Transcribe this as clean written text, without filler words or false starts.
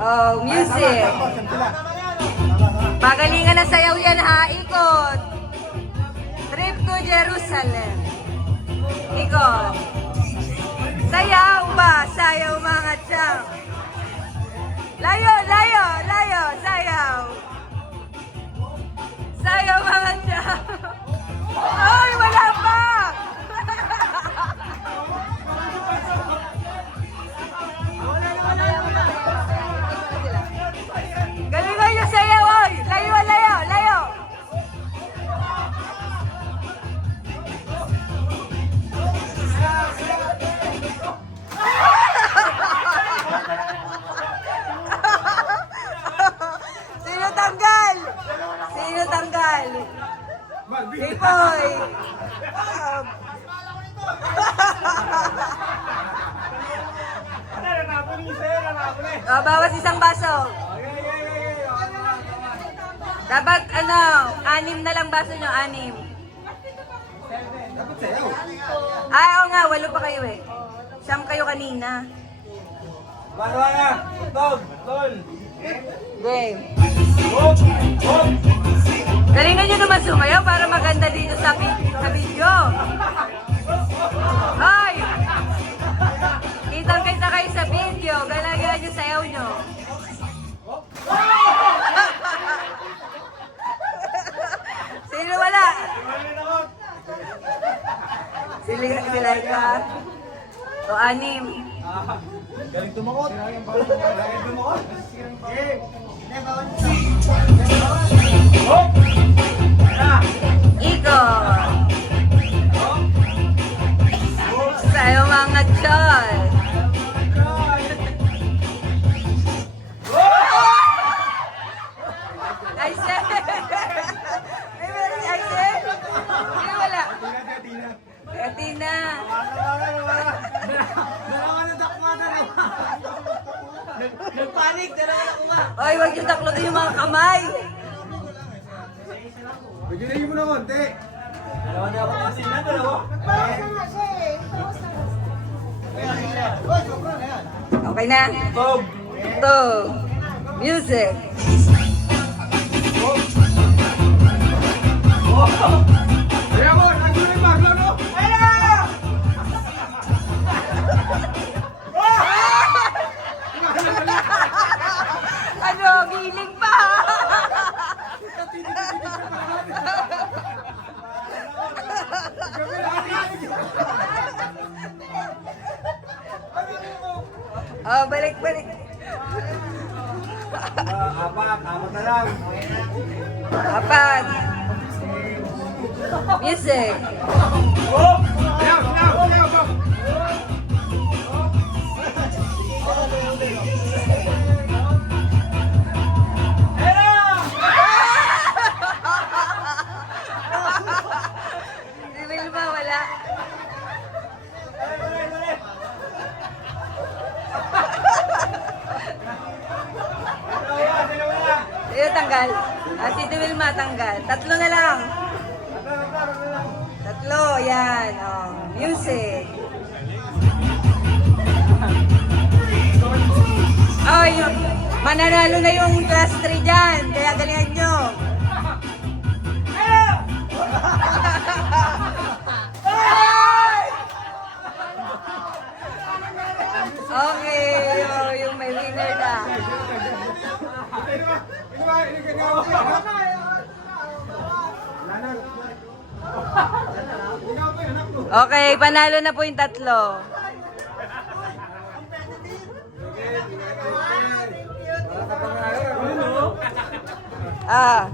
Oh, music. Pagalingan na sayaw yan ha, ikot. Trip to Jerusalem. Ikot. Sayaw ba? Sayaw mga tiyang. Layo, layo, layo, sayaw. Sayaw mga tiyang. Ay, wala pa! Galingan niyo sayaw, oy! Layo, layo, layo! Sino tanggal? Sino tanggal? Pipoy! Bawas isang baso. Dapat ano, 6 na lang baso nyo, 6. Ay, oo nga, 8 pa kayo eh. 9 kayo kanina. Game. Galingan nyo naman sumayaw para maganda dito sa video. Hoy! Kitang-kita kayo sa video. Galingan nyo sayaw nyo. Sino wala? Sila ka. O, 6. Galing tumakot. Galing tumakot. Ikot. Sayaw mga tol. Aisen! May meron si Aisen? Sino wala? Katina. Nagpanik, dalawa na kuma. Oy, huwag yung taklotin yung mga kamay. Pagkinayin mo na konti. Dalawa na ako kasi na, dalawa. Okay na? Tog. Ito. Music. Kaya mo, nandun yung baglo, no? Ano, giling pa. Oh, balik. Apat na lang. 4. Music. Si Wilma, wala. Sino tanggal? Si Wilma tanggal. 3 na lang. 3, yan. Oh, music. Oh, mananalo na yung class 3 dyan. Kaya galingan nyo. Okay, oh, yung may winner na. Okay, panalo na po yung 3. Ah.